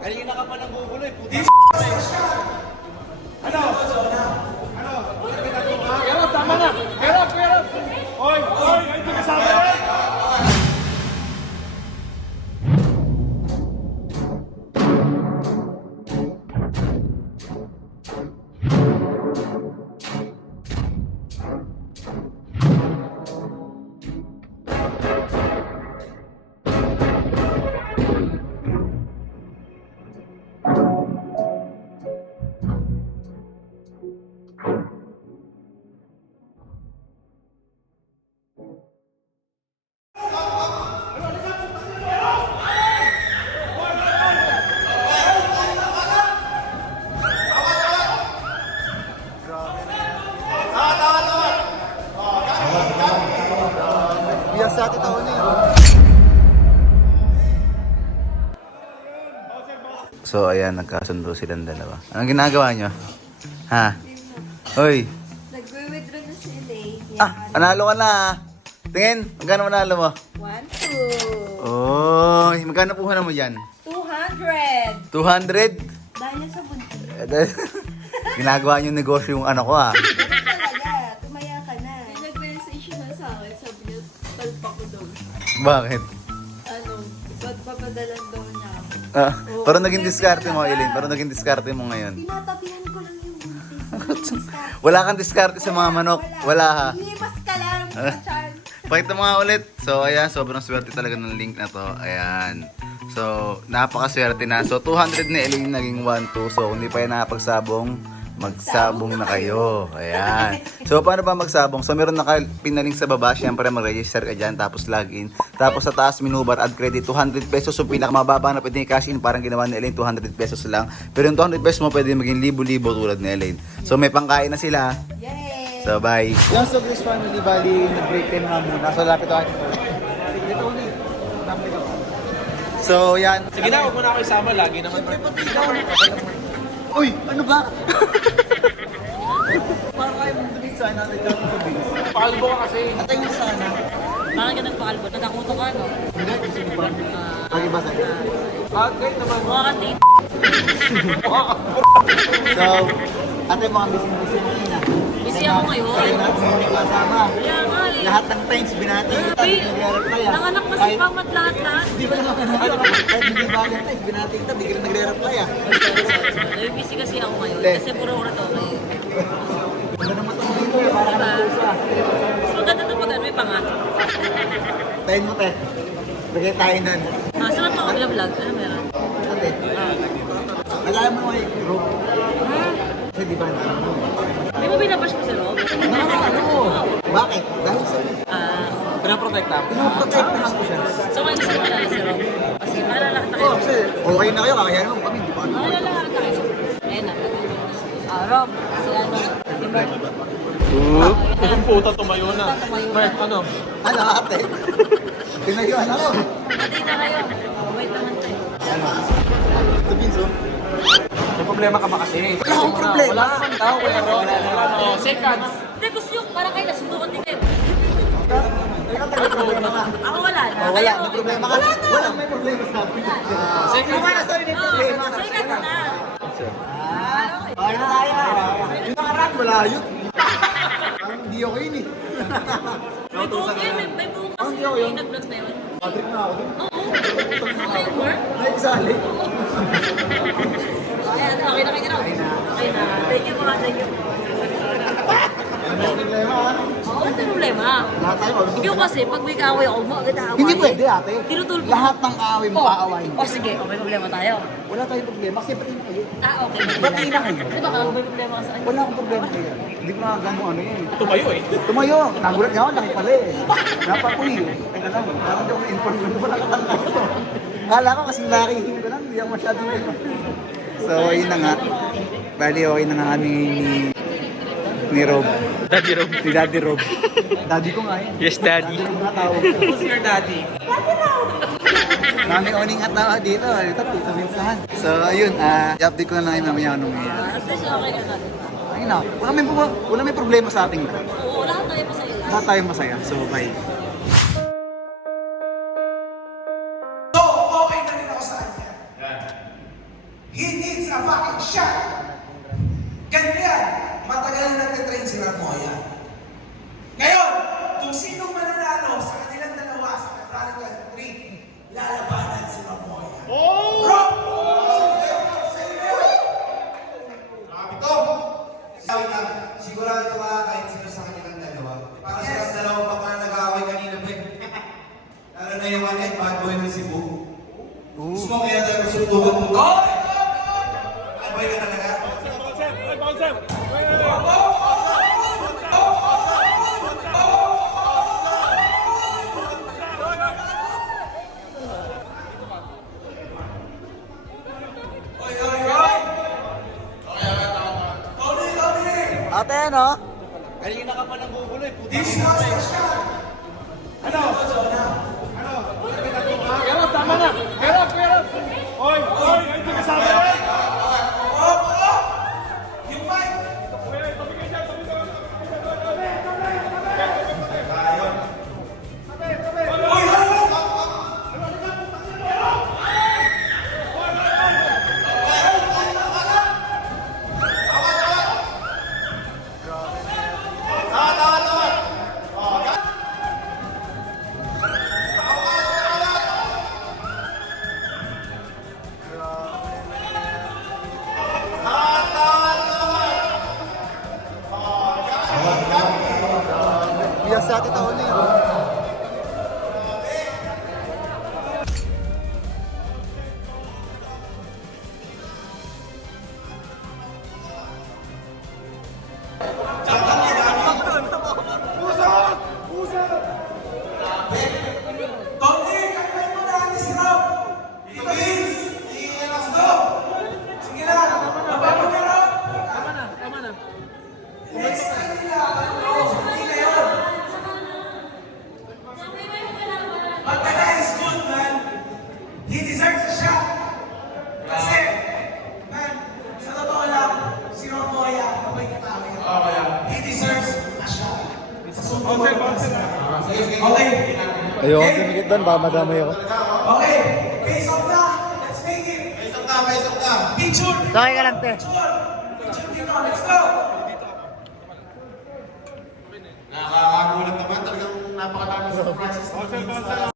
Kanina ka pa nang guguloy, puti. Ano? Ano? Pero tama na. Pero. Hoy, hindi ka sabi. Biar sa atin taon niya. So ayan, nagkasundo silang dalawa. Anong ginagawa nyo? Ha? Hoy! Nagwe-withdraw na sila eh. Panalo ka na ah. Tingin, magkano manalo mo? 1, 2. Oh, magkano puhunan mo dyan? 200. 200? Dahil sa buntis. Ginagawa nyo negosyo yung ano ko ah. Ganun talaga. Tumaya ka na. Nag-message siya sa akin, sabi niya, talpa ko daw. Bakit? Ano, ba't papadalan daw niya ako? Pero naging diskarte mo, Eileen. Pero naging diskarte mo ngayon. Tinatabihan ko lang yung buntis. Wala kang diskarte sa mga manok. Wala ha. Limas ka lang. Char. Pakita mo nga ulit. So, ayan. Sobrang swerte talaga ng link na to. Ayan. So, napakaswerte na. So, 200 ni Eileen naging 1-2. So, kung hindi pa yan nakapagsabong, magsabong na kayo. Ayan. So, paano ba magsabong? So, meron na pinaling sa baba. Siyempre, mag-register ka dyan. Tapos, login. Tapos, sa taas, minubar, add credit, 200 pesos. So, pinakamababa na pwede cash in. Parang ginawa ni Eileen, 200 pesos lang. Pero yung 200 pesos mo, pwede maging libo-libo tulad ni Eileen. So, may pangkain na sila. Yay! So, bye. Yung Sugris family, bali, nag-break time nga muna. So, lapit ako. So, yan. Sige na, huwag mo na ako isama. Lagi naman. Uy, ano ba? Parang kayo mong tumig sana. Pakalbo ka kasi. Atay mo sana. Bakit ka nagpakalbo? Nakakuto ka, no? Hindi, gusto mo ba? Lagi ba sa'yo? Kahit naman. Mukha ka date. So, ate mga busy mo na. Busy ako ngayon. Kaya natin yung kasama. Kaya nga eh. Lahat ng times binati kita. Babe, Nagre-reply ah. nanganak pa si Pamat lahat. Hindi ba naman kahit hindi bagay times binati kita. Hindi ka rin nagre-reply ah. Busy kasi ako ngayon. Kasi puro oras ako ngayon. Ano naman ito dito eh. Para ka Diba? ng pusa. Mas maganda ito pag ano may pangat. Tayin mo te. Lagay tayo nun. Sarap ako vlog. Ano meron? Ate. Nalala mo naman yung group. Kasi di ba na? Di ba binabash mo si Rob? Ano? Bakit? Dahil sa Pinaprotekta mo. pinoprotektahan ko siya. So ngayon gusto mo na si Rob? Kasi malalaki na Oo, kayo. kasi okay na kayo. Kaya naman kami. Di ba? Malalaki na kayo. Ayun na. Rob, si ano? Diba? Kung puta tumayo na. Mark, ano? Ano ate? Pinayuan ako. Pati na kayo. Wait naman tayo. Ito, Binso. May problema ka ba kasi? Wala akong problema. Wala naman daw. Kuya Ron. Ano? Seconds. Hindi, gusto nyo, parang kayo nasundukan din kayo. May problema ka. Ako wala na. Oh, wala, may problema ka. Wala, may problema sa atin. Seconds. Wala sa may problema. Seconds na. Okay na tayo. Yung nakaraan, wala yun. Parang hindi ako yun eh. May buhok yun, may buhok kasi Hindi ako yun. yun. Nag-vlogs na yun. Patrick na ako. Oo. Okay, work? Naisali. Ayan, okay na kayo na. Okay na. Thank you mga, thank you. May problema ha? Oo, wala tayong problema. Lahat tayo. Ikaw kasi, pag may kaaway ako, agad away. Hindi pwede ate. Tinutulpo. Lahat ng kaaway mo kaaway. O sige, may problema tayo. Wala tayong problema kasi pati na kayo. Okay. Pati na kayo. Di ba may problema ka sa akin? Wala akong problema kayo. Hindi ko nakagano ano yun. Tumayo eh. Tumayo. Nagulat niya ako, laki pala eh. Napakuy. Teka lang, parang di ako na-inform ko pala katanda ko. Kala ko kasi nakihingi ko lang, hindi ako masyadong So, ayun na nga. Bali, okay na nga kami ni Rob. Daddy Rob. Si Daddy Rob. Daddy ko nga yun. Yes, Daddy. Daddy Rob na tawag. Who's your daddy? Mami oning at tawag dito. Ito, Tito Vinsahan. So, ayun. I-update ko na lang yung mamaya anong nangyayari. At least okay ka na. Ayun na. Wala may problema sa ating lahat. Oo, lahat tayo masaya. Lahat tayong masaya. So, bye. He needs a fucking shot. Ganyan. Matagal na nagtitrain si Ramoya. Ngayon, kung sinong mananalo sa kanilang dalawa sa February 23, lalabanan si Ramoya. Oh! Rob! Sigurado ka kahit sino sa kanilang dalawa. Para silang dalawang baka na nag-aaway kanina ba eh. Lalo na yung ano, bad boy ng Cebu. Gusto mo kaya tayo susubukan mo? Bad boy ka talaga? Bouncer! Oy, oy, oy! Tony! Ate, ano? This was the shot! Ano? Pero tama na! Pero! Hoy! Hindi ka sabi! Yung mic! Oy, Biyak sa atin taon niya. Tony, kakay mo na natin si Rob! Dito, Vince! Let's go! Sige na! Mababa ka, Rob! Tama na! Next time nila, hindi ngayon. But the guy is good, man. He deserves a shot. Kasi, man, sa totoo lang, si Rob Moya, mabait na tao yan. He deserves a shot. Sa sundo Bouncer! Okay. Ayoko, tumikit doon, baka madamay ako. Okay. Face off na. Let's make it. Face off na! Picture. Sakay ka lang, te. Picture dito. Let's go. Nakakagulat naman talagang napakadami surprises. Bouncer!